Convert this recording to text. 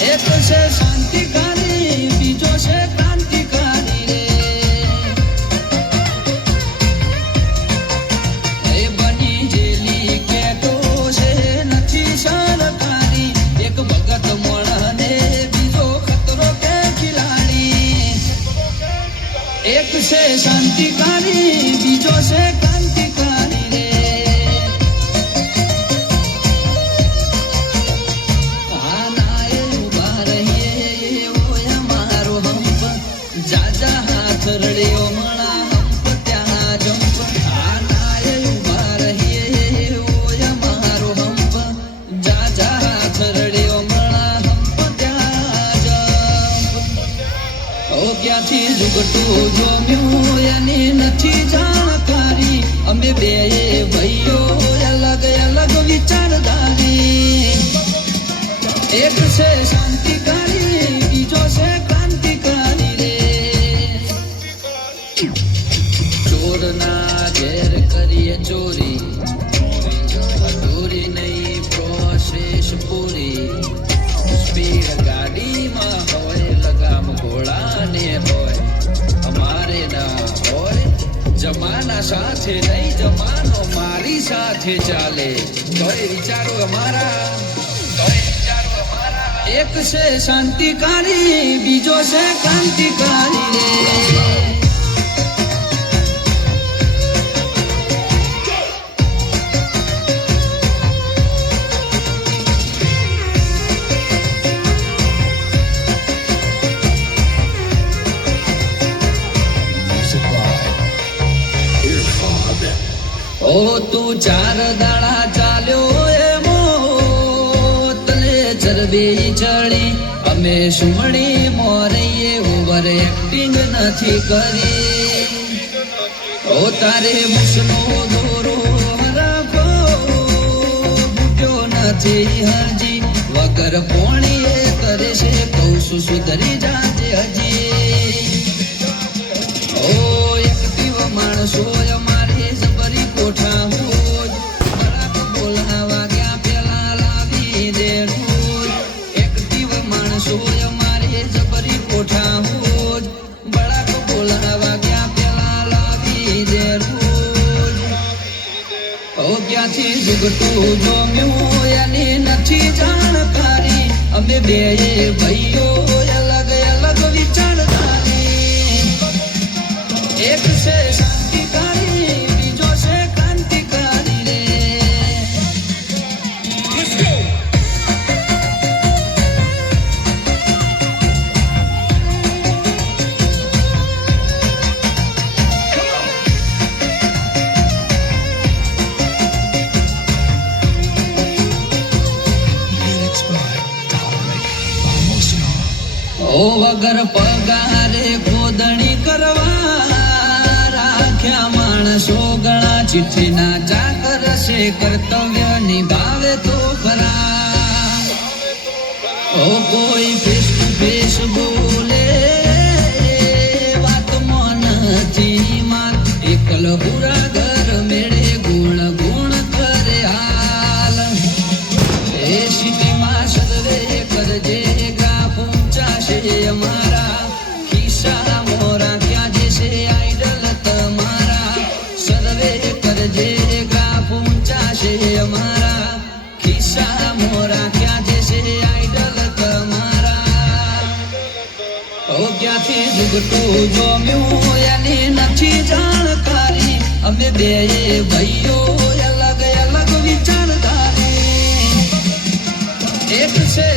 એક છે શાંતિકારી, બીજો છે ક્રાંતિકારી રે. એ બની જેલી કેટો છે નથી સરકારી. એક ભગત મળને બીજો ખતરો કે ખિલાડી. એક છે શાંતિકારી, બીજો છે ક્રાંતિકારી રે. જાજા હાથ રડ્યો મળા હંપ ત્યાં જંપ. આ નાય ઉભા રહીએ ઓય મારો હંપ. જાજા હાથ રડ્યો મળા હંપ ત્યાં જંપ. ઓ ક્યાંથી જુગટું જોમ્યું એની નથી જાણકારી. અમે બે ભાઈઓ અલગ અલગ વિચારધારી. એક છે શાંતિકારી, બીજો છે ક્રાંતિકારી રે. ચોરના ઘેર કરીએ ચોરી, અધૂરી નહીં પ્રોસેસ પૂરી. સ્પીડ ગાડીમાં હોય લગામ ઘોડાને હોય, અમારે ના હોય. જમાના સાથે નહીં જમાનો મારી સાથે ચાલે. તોય વિચારો અમારા, એક છે શાંતિકારી, બીજો છે ક્રાંતિકારી રે. ઓ તું ચાર દાડા ચાલ્યો એમો તને ચરબી ચડી. અમે સુમણી મોરઈએ ઓવર એક્ટિંગ નથી કરી. ઓ તારે મુસનો દોરો હરખો બુટ્યો નથી હજી. વગર પોણીએ કરે છે કહું છું સુધરી જાજે હજી. ઓ એક્ટિવ માણસો અમારી જબરી કોઠા હોય. બરાક બોલાવા ગયા પેલા લાવી દે રોજ. એક્ટિવ માણસો અમારી જબરી કોઠા હોય. બરાક બોલાવા ગયા પેલા લાવી દે રોજ. ઓ ક્યાંથી જુગટું જોમ્યું એની નથી જાણકારી. અમે બે ભાઈઓ અલગ અલગ વિચારધારી. એક છે શાંતિકારી, બીજો છે ક્રાંતિકારી રે. ઓ વગર પગારે ખોદણી કરવા રાખ્યા માણસો ગણા. ચિઠ્ઠીના ચાકર છે કર્તવ્ય નિભાવે તો ખરા. ઓ કોઈ ફેસ ટુ ફેસ બોલે વાતમાં નથી માર. એકલ પૂરા ઘર મેળે ગુણ ગુણ કરે હાલ. એ સિટીમાં સર્વે કરજે ગ્રાફ ઊંચા છે અમારા. ખિસ્સા મોરા ક્યાં જશે આઈડલ તમારા. સર્વે કરજે ગ્રાફ ઊંચા છે અમારા. ખિસ્સા મોરા ક્યાં જશે આઈડલ તમારા. ઓ ક્યાંથી જુગટું જોમ્યું એની નથી જાણકારી. અમે બે ભાઈઓ અલગ અલગ વિચારધારી. એક છે